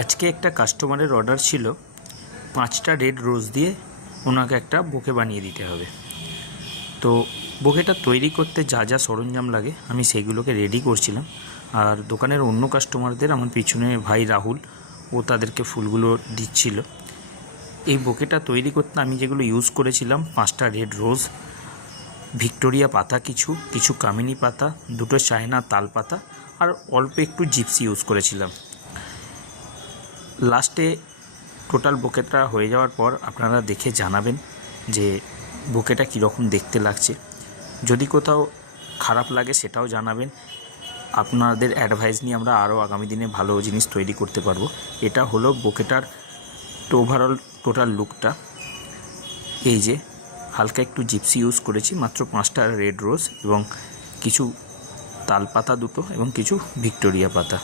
আজকে একটা কাস্টমারের অর্ডার ছিল 5টা রেড রোজ দিয়ে ওনাকে একটা বুকে বানিয়ে দিতে হবে। তো বুকেটা তৈরি করতে যা যা সরঞ্জাম লাগে আমি সেইগুলোকে রেডি করছিলাম। আর দোকানের অন্য কাস্টমারদের আমার পিছনে ভাই রাহুল ও তাদেরকে ফুলগুলো দিচ্ছিল। এই বুকেটা তৈরি করতে আমি যেগুলো ইউজ করেছিলাম 5টা রেড রোজ, ভিক্টোরিয়া পাতা, কিছু কামিনী পাতা, 2টো চায়না তাল পাতা আর অল্প একটু জিপসি ইউজ করেছিলাম। লাস্টে টোটাল বুকেটা হয়ে যাওয়ার পর আপনারা দেখে জানাবেন যে বুকেটা কীরকম দেখতে লাগছে। যদি কোথাও খারাপ লাগে সেটাও জানাবেন। আপনাদের অ্যাডভাইস নিয়ে আমরা আরও আগামী দিনে ভালো জিনিস তৈরি করতে পারবো। এটা হলো বুকেটার ওভারঅল টোটাল লুকটা। এই যে হালকা একটু জিপসি ইউজ করেছি, মাত্র 5টা রেড রোজ এবং কিছু তাল পাতা 2টো এবং কিছু ভিক্টোরিয়া পাতা।